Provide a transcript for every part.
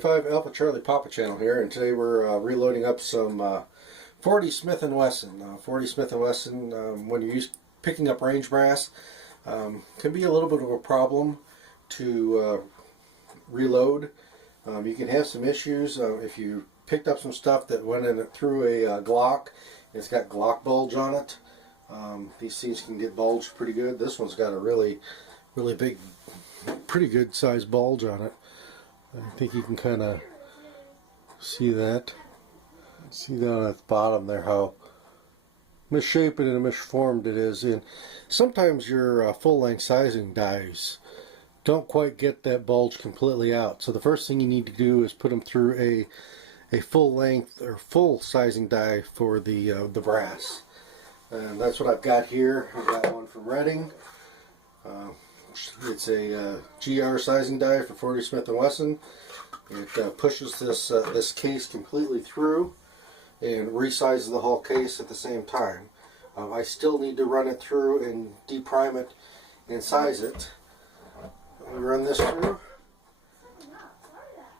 45 Alpha Charlie Papa channel here, and today we're reloading up some 40 Smith & Wesson. 40 Smith & Wesson, when you're picking up range brass, can be a little bit of a problem to reload. You can have some issues if you picked up some stuff that went in through a Glock. It's got Glock bulge on it. These things can get bulged pretty good. This one's got a really big, pretty good sized bulge on it. I think you can kind of see that. See down at the bottom there how misshapen and misformed it is. And sometimes your full-length sizing dies don't quite get that bulge completely out. So the first thing you need to do is put them through a full-length or full sizing die for the brass. And that's what I've got here. I've got one from Reading. It's a GR sizing die for 40 Smith & Wesson. It pushes this case completely through and resizes the whole case at the same time. I still need to run it through and deprime it and size it. We run this through,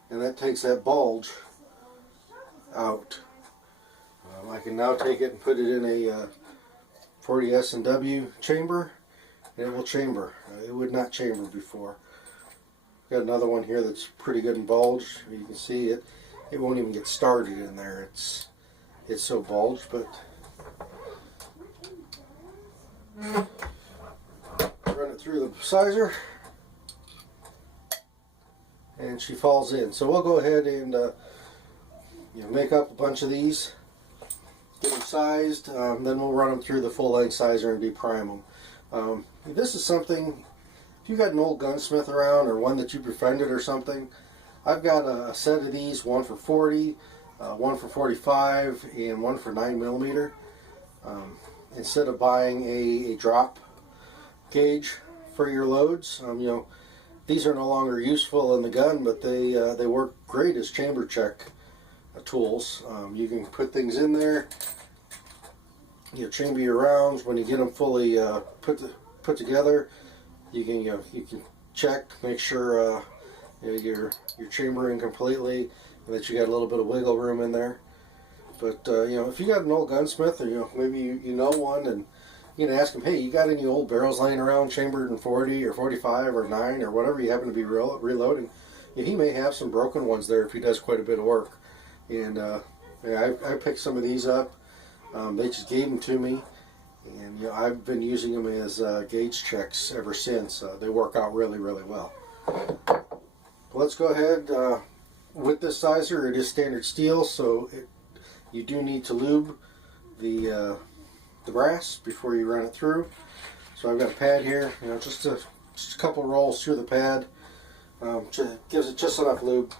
and that takes that bulge out. I can now take it and put it in a 40 S&W chamber, and it will chamber. It would not chamber before. Got another one here that's pretty good and bulged. You can see it. It won't even get started in there. It's so bulged, but run it through the sizer, and she falls in. So we'll go ahead and make up a bunch of these, get them sized, then we'll run them through the full-length sizer and deprime them. This is something, if you got an old gunsmith around or one that you befriended or something, I've got a set of these, one for 40, one for 45, and one for 9mm. Instead of buying a drop gauge for your loads, these are no longer useful in the gun, but they work great as chamber check tools. You can put things in there, chamber your rounds. When you get them fully put together, you can check, make sure you're chambering completely, and that you got a little bit of wiggle room in there. But if you got an old gunsmith, or maybe you know one, and you can ask him, hey, you got any old barrels laying around chambered in 40 or 45 or 9 or whatever you happen to be reloading? He may have some broken ones there if he does quite a bit of work. And I picked some of these up. They just gave them to me, and I've been using them as gauge checks ever since. They work out really well. Let's go ahead with this sizer. It is standard steel, so you do need to lube the brass before you run it through. So I've got a pad here, just a couple rolls through the pad. Gives it just enough lube.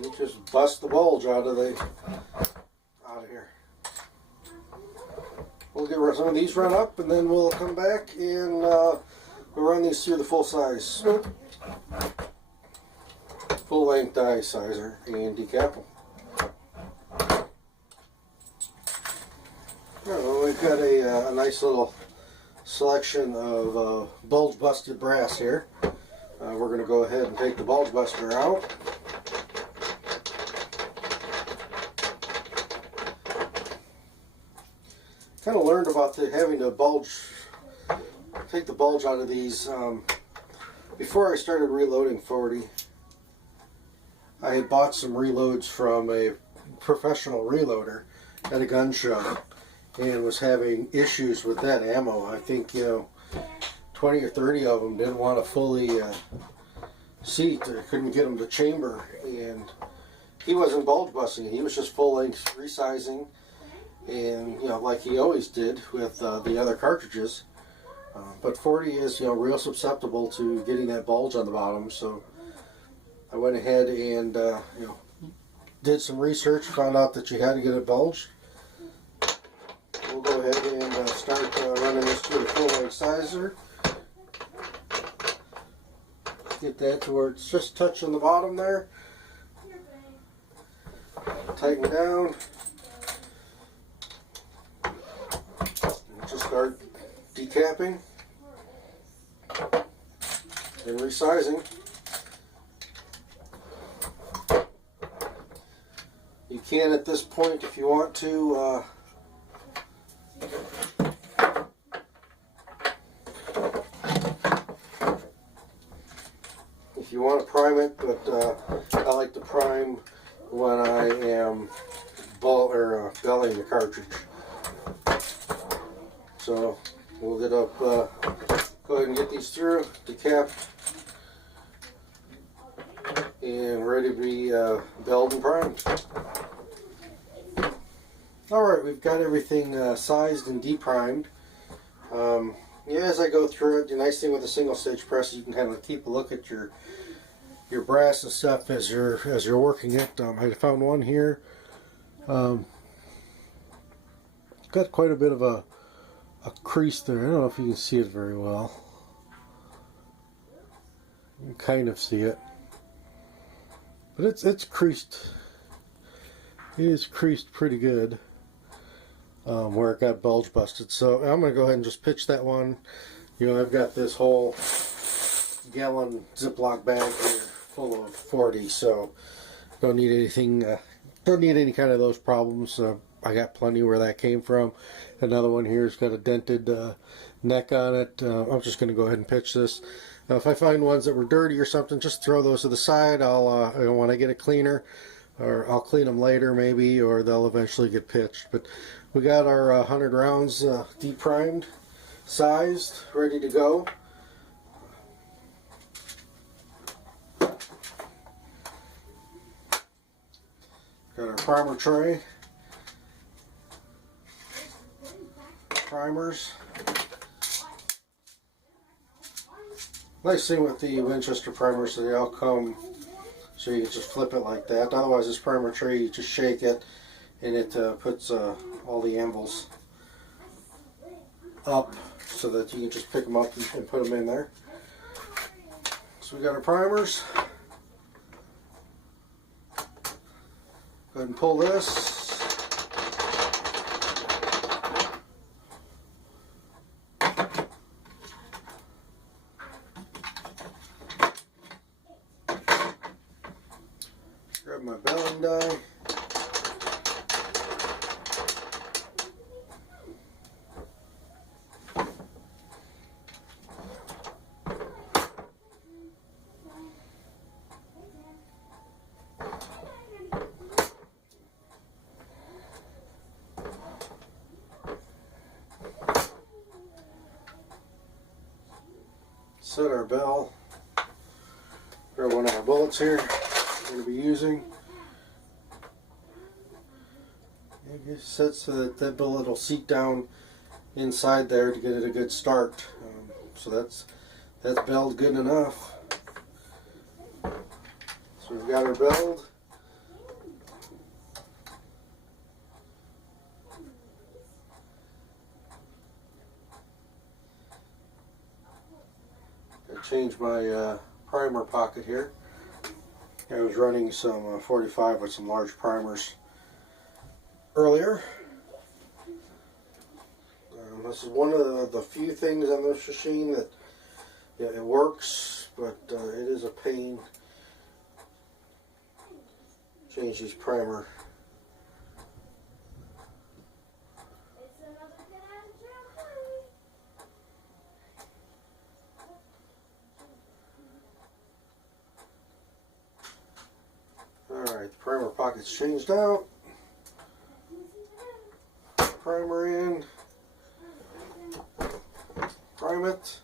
You just bust the bulge out of here. We'll get some of these run up, and then we'll come back and we'll run these through the full size, full length die sizer and decap them. We've got a nice little selection of bulge busted brass here. We're going to go ahead and take the bulge buster out. Kind of learned about having to take the bulge out of these before I started reloading 40. I had bought some reloads from a professional reloader at a gun show and was having issues with that ammo. I think 20 or 30 of them didn't want to fully seat. I couldn't get them to chamber, and he wasn't bulge busting. He was just full length resizing. And like he always did with the other cartridges, but 40 is real susceptible to getting that bulge on the bottom. So I went ahead and did some research, found out that you had to get it bulged. We'll go ahead and start running this through the full length sizer. Get that to where it's just touching the bottom there. Tighten down. start decapping and resizing. You can at this point, if you want to, prime it, but I like to prime when I am belling the cartridge. So we'll get up, go ahead and get these through, decapped, and ready to be belled and primed. Alright, we've got everything sized and deprimed. Yeah, as I go through it, the nice thing with a single stage press is you can kind of keep a look at your brass and stuff as you're working it. I found one here. Got quite a bit of a crease there. I don't know if you can see it very well. You can kind of see it, but it's creased. It is creased pretty good. Where it got bulge busted. So I'm going to go ahead and just pitch that one. You know, I've got this whole gallon Ziploc bag here full of 40, so don't need anything, don't need any kind of those problems. I got plenty where that came from. Another one here's got a dented neck on it. I'm just going to go ahead and pitch this. If I find ones that were dirty or something, just throw those to the side. When I get it cleaner, or I'll clean them later maybe, or they'll eventually get pitched. But we got our 100 rounds deprimed, sized, ready to go. Got our primer tray, primers. Nice thing with the Winchester primers, so they all come, so you can just flip it like that. Otherwise, this primer tray, you just shake it, and it puts all the anvils up so that you can just pick them up and put them in there. So we got our primers. Go ahead and pull this. Grab my belling die. Set our bell. Grab one of our bullets here we're going to be using. It gets set so that that bullet will seat down inside there to get it a good start. So that's belled good enough. So we've got our belled. Change my primer pocket here. I was running some 45 with some large primers earlier. This is one of the few things on this machine that, yeah, it works, but it is a pain. Change these primer. Alright, the primer pocket's changed out. Primer in. Prime it.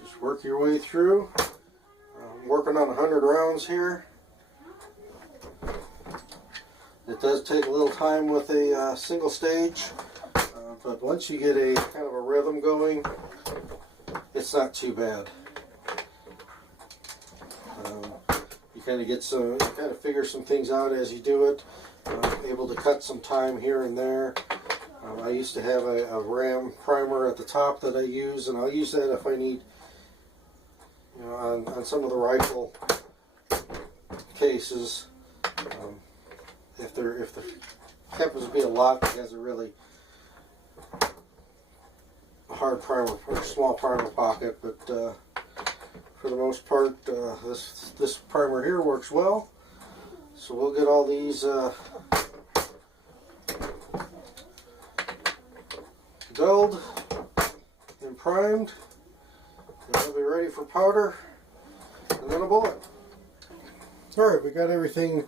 Just work your way through. I'm working on 100 rounds here. It does take a little time with a single stage, but once you get a kind of a rhythm going, it's not too bad. You kind of get some, kind of figure some things out as you do it. Able to cut some time here and there. I used to have a RAM primer at the top that I use, and I'll use that if I need, you know, on some of the rifle cases. If happens to be a lot that has a really hard primer, or small primer pocket, but for the most part, this primer here works well. So we'll get all these dulled and primed, and we'll be ready for powder and then a bullet. Alright, we got everything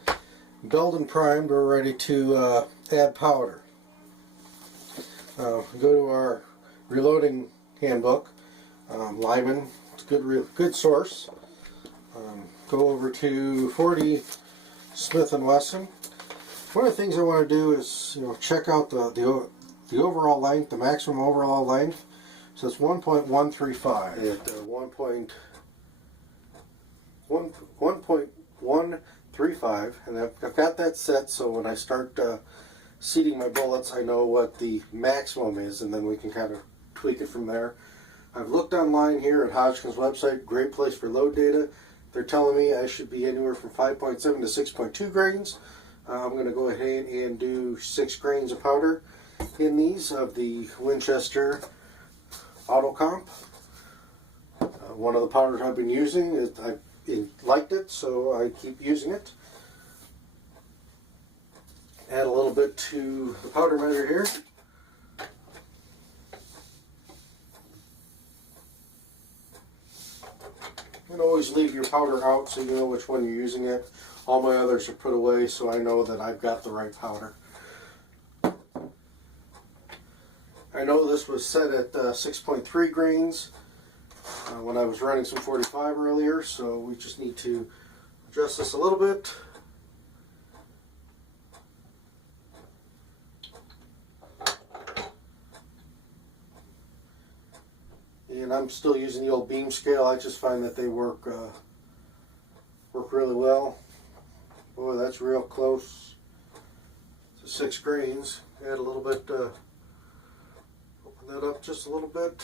dulled and primed. We're ready to add powder. Go to our reloading handbook. Lyman, it's a good source. Go over to 40 Smith & Wesson. One of the things I want to do is, check out the overall length, the maximum overall length. So it's 1.135 at 1.135, and I've got that set, so when I start seating my bullets, I know what the maximum is, and then we can kind of tweak it from there. I've looked online here at Hodgkin's website, great place for load data. They're telling me I should be anywhere from 5.7 to 6.2 grains. I'm going to go ahead and do 6 grains of powder in these of the Winchester Auto Comp. One of the powders I've been using, I liked it, so I keep using it. Add a little bit to the powder measure here. You can always leave your powder out so you know which one you're using it. All my others are put away so I know that I've got the right powder. I know this was set at 6.3 grains when I was running some 45 earlier, so we just need to adjust this a little bit. And I'm still using the old beam scale. I just find that they work really well. Boy, that's real close to 6 grains. Add a little bit, open that up just a little bit.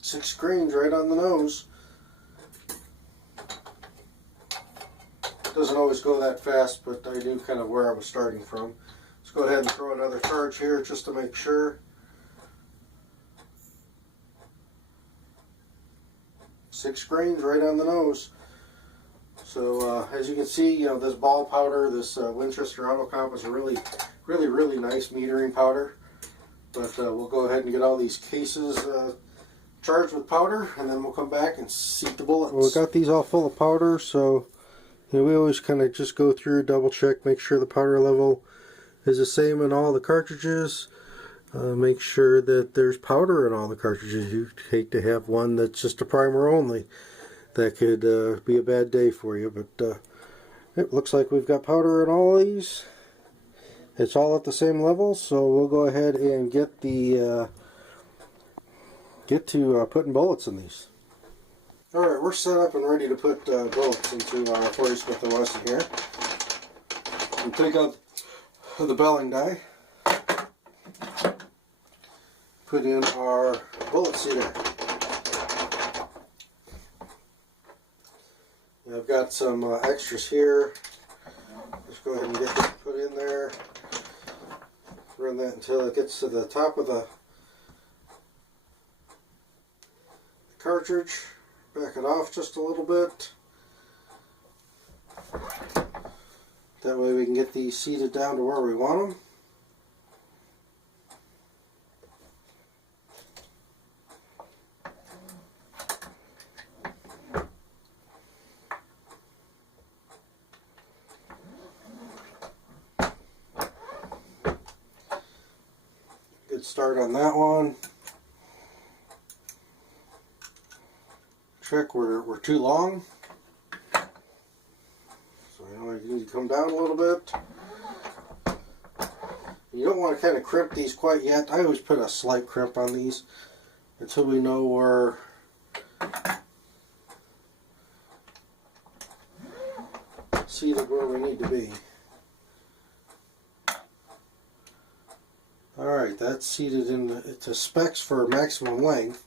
Six grains right on the nose. Doesn't always go that fast, but I knew kind of where I was starting from. Let's go ahead and throw another charge here just to make sure. 6 grains right on the nose. So as you can see, this ball powder, this Winchester Auto Comp is a really nice metering powder. But we'll go ahead and get all these cases charged with powder, and then we'll come back and seat the bullets. Well, we got these all full of powder, so we always kind of just go through, double check, make sure the powder level is the same in all the cartridges. Make sure that there's powder in all the cartridges. You'd hate to have one that's just a primer only. That could be a bad day for you, but it looks like we've got powder in all of these. It's all at the same level, so we'll go ahead and get to putting bullets in these. Alright, we're set up and ready to put bullets into our 40 Smith & Wesson here. We'll take out the belling die, put in our bullet seater. I've got some extras here. Just go ahead and get that put in there. Run that until it gets to the top of the cartridge. Back it off just a little bit. That way we can get these seated down to where we want them. Good start on that one. Check we're too long. So I need to come down a little bit. You don't want to kind of crimp these quite yet. I always put a slight crimp on these until we know we're seated where we need to be. Alright, that's seated to specs for maximum length,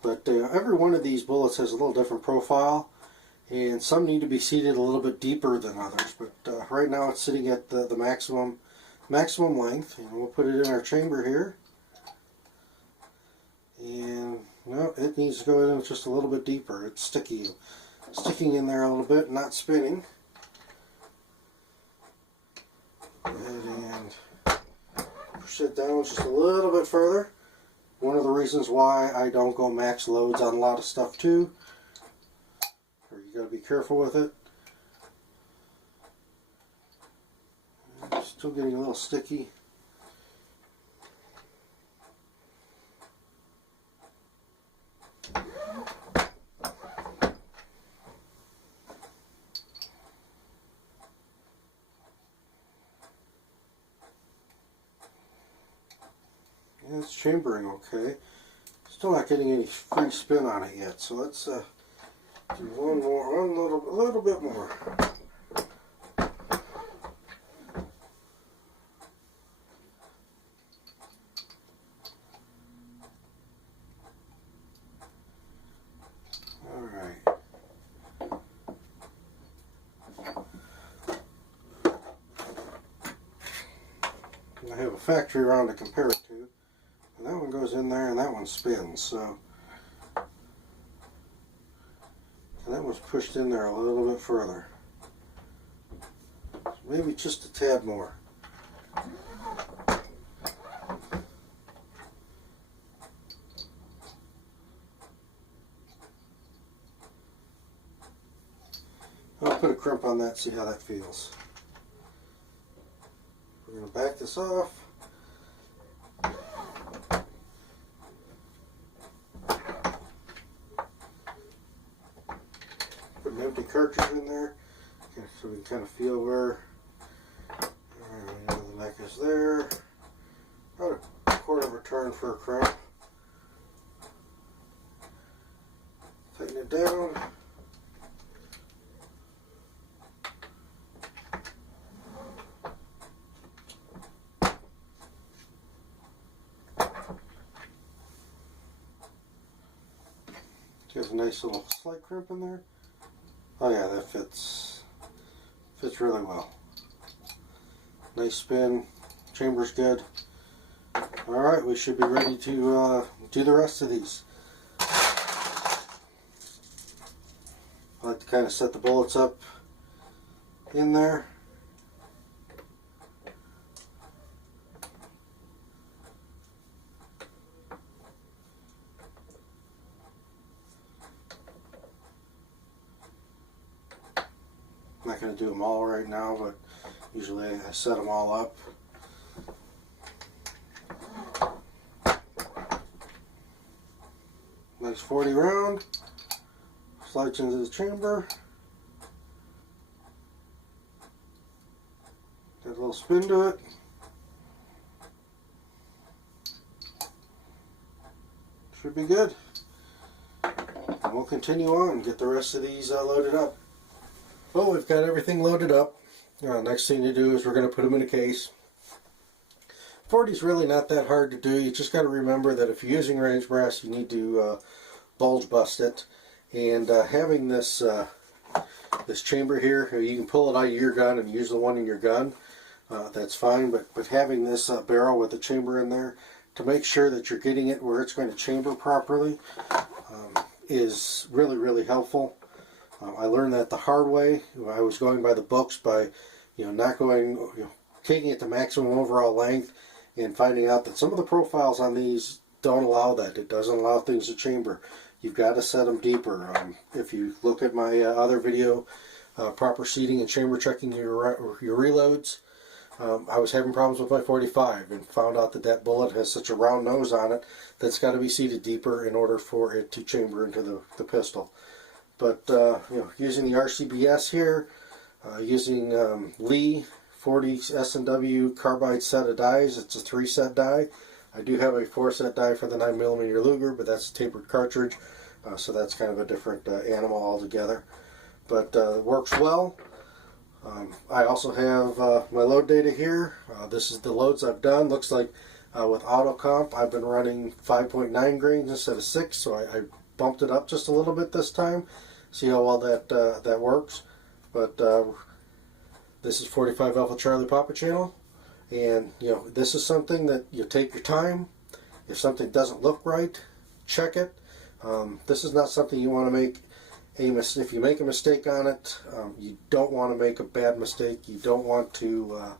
but every one of these bullets has a little different profile, and some need to be seated a little bit deeper than others, but right now it's sitting at the maximum length, and we'll put it in our chamber here. And no, it needs to go in just a little bit deeper. It's sticking in there a little bit, not spinning. Go ahead and push it down just a little bit further. One of the reasons why I don't go max loads on a lot of stuff too. You got to be careful with it. Still getting a little sticky. Yeah, it's chambering okay. Still not getting any free spin on it yet, so let's do a little bit more. All right. I have a factory round to compare it to. And that one goes in there and that one spins, so. And that was pushed in there a little bit further. Maybe just a tad more. I'll put a crimp on that, see how that feels. We're going to back this off. Put an empty cartridge in there, so we can kind of feel where the neck is there. About a quarter of a turn for a crimp. Tighten it down. There's a nice little slight crimp in there. Oh yeah, that fits really well. Nice spin, chamber's good. Alright, we should be ready to do the rest of these. I like to kind of set the bullets up in there. I'm not going to do them all right now, but usually I set them all up. Nice 40 round. Slides into the chamber. Got a little spin to it. Should be good. And we'll continue on and get the rest of these loaded up. Well, we've got everything loaded up. Next thing to do is we're going to put them in a case. 40 is really not that hard to do. You just got to remember that if you're using range brass, you need to bulge bust it. And having this this chamber here, you can pull it out of your gun and use the one in your gun. That's fine, but having this barrel with the chamber in there to make sure that you're getting it where it's going to chamber properly is really, really helpful. I learned that the hard way. I was going by the books by, not going, taking it to maximum overall length and finding out that some of the profiles on these don't allow that. It doesn't allow things to chamber. You've got to set them deeper. If you look at my other video, proper seating and chamber checking your reloads, I was having problems with my 45 and found out that that bullet has such a round nose on it that's got to be seated deeper in order for it to chamber into the pistol. But using the RCBS here, using Lee 40 S&W carbide set of dies, it's a 3-set die. I do have a 4-set die for the 9mm Luger, but that's a tapered cartridge, so that's kind of a different animal altogether. But it works well. I also have my load data here. This is the loads I've done. Looks like With auto comp, I've been running 5.9 grains instead of 6, so I bumped it up just a little bit this time. See how well that works. But this is 45 Alpha Charlie Papa channel, and this is something that you take your time. If something doesn't look right, check it. This is not something you want to make if you make a mistake on it. You don't want to make a bad mistake. You don't want to.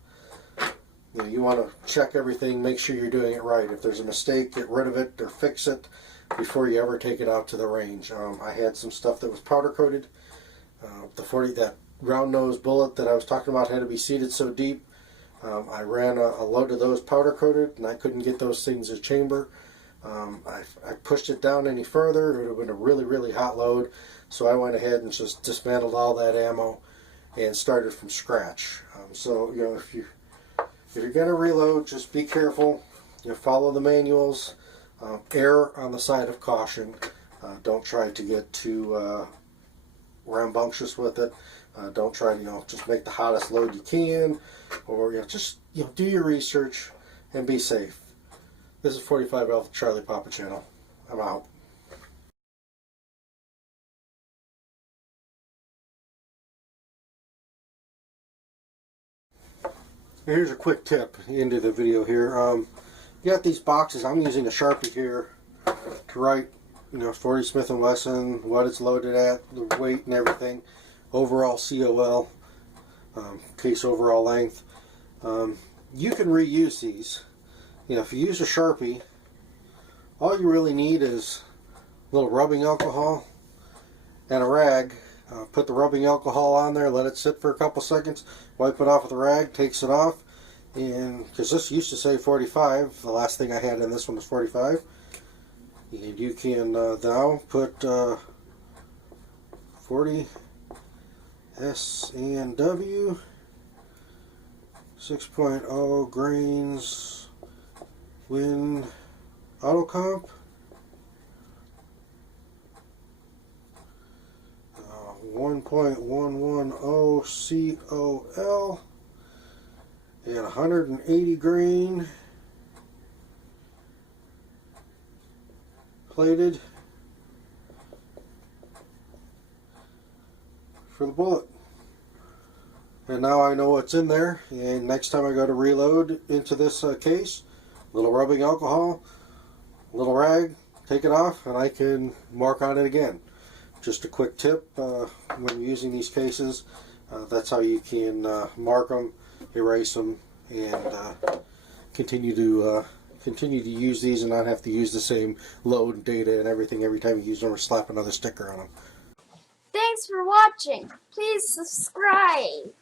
You want to check everything, make sure you're doing it right. If there's a mistake, get rid of it or fix it before you ever take it out to the range. I had some stuff that was powder coated. That round nose bullet that I was talking about had to be seated so deep. I ran a load of those powder coated, and I couldn't get those things to chamber. I pushed it down any further. It would have been a really, really hot load. So I went ahead and just dismantled all that ammo and started from scratch. So if you're going to reload, just be careful. Follow the manuals. Err on the side of caution. Don't try to get too rambunctious with it. Don't try to just make the hottest load you can, or just do your research and be safe. This is 45 Alpha Charlie Papa channel. I'm out. Here's a quick tip into the video here. You got these boxes. I'm using a Sharpie here to write 40 Smith & Wesson, what it's loaded at, the weight and everything, overall COL, case overall length. You can reuse these. If you use a Sharpie, all you really need is a little rubbing alcohol and a rag. Put the rubbing alcohol on there, let it sit for a couple seconds, wipe it off with a rag, takes it off, and because this used to say 45, the last thing I had in this one was 45. And you can now put 40 S&W 6.0 grains Win auto comp. 1.110 COL and 180 grain plated for the bullet. And now I know what's in there, and next time I go to reload into this case, a little rubbing alcohol, a little rag, take it off, and I can mark on it again. Just a quick tip, when you're using these cases, that's how you can mark them, erase them, and continue to use these and not have to use the same load and data and everything every time you use them or slap another sticker on them. Thanks for watching. Please subscribe.